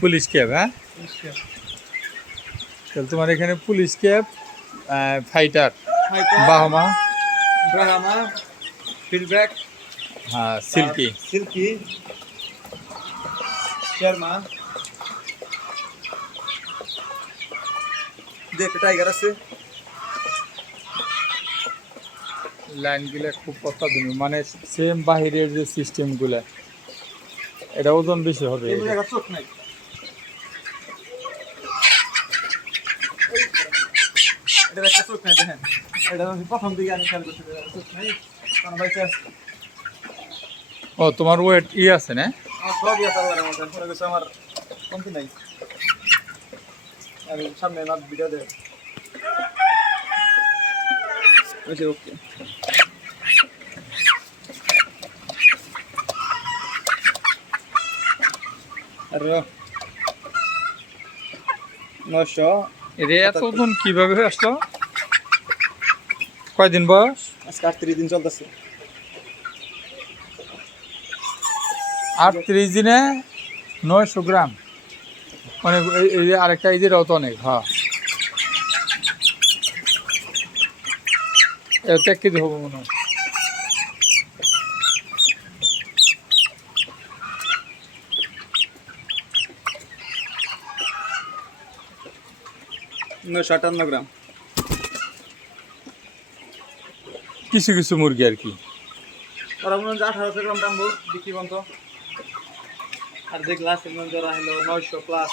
Police cab, হ্যাঁ? তাহলে তোমার এখানে police cab, fighter, Bahama, feedback, হ্যাঁ, সিল্কি, শেরমা, টাইগার আছে। লাইনগুলো খুব অত্যাধুনিক, মানে সেম বাহিরের যে সিস্টেমগুলো, এটা ওজন বেশি হবে। চোখ নাই, এটা একটা চোখ নাই, দেখেন এটা প্রথম দিকে আমি খেয়াল করছি, চোখ নাই কারণ বাইকে ও, তোমার ওয়েট আছে না? আমার সবই আছে আল্লাহর মধ্যে, মনে করছে আমার কমতি নাই। আমি সামনে নাট ভিডিও দেয় ওকে। আর 900 এর এত ওজন কিভাবে আসলো? কয়দিন বয়স? আজকে 38 দিন চলতেছে। 38 দিনে 900 গ্রাম, অনেক। এই যে আরেকটা এই যে তো অনেক, হ্যাঁ, এটা 1 কেজি হবে মনে হয়। গ্রাম। কিছু কিছু মুরগি আর কি, ওরা মনে হয় 1800 গ্রাম টানবো বিক্রি পর্যন্ত। আর যে গ্লাসের মধ্যে হলো 900 প্লাস।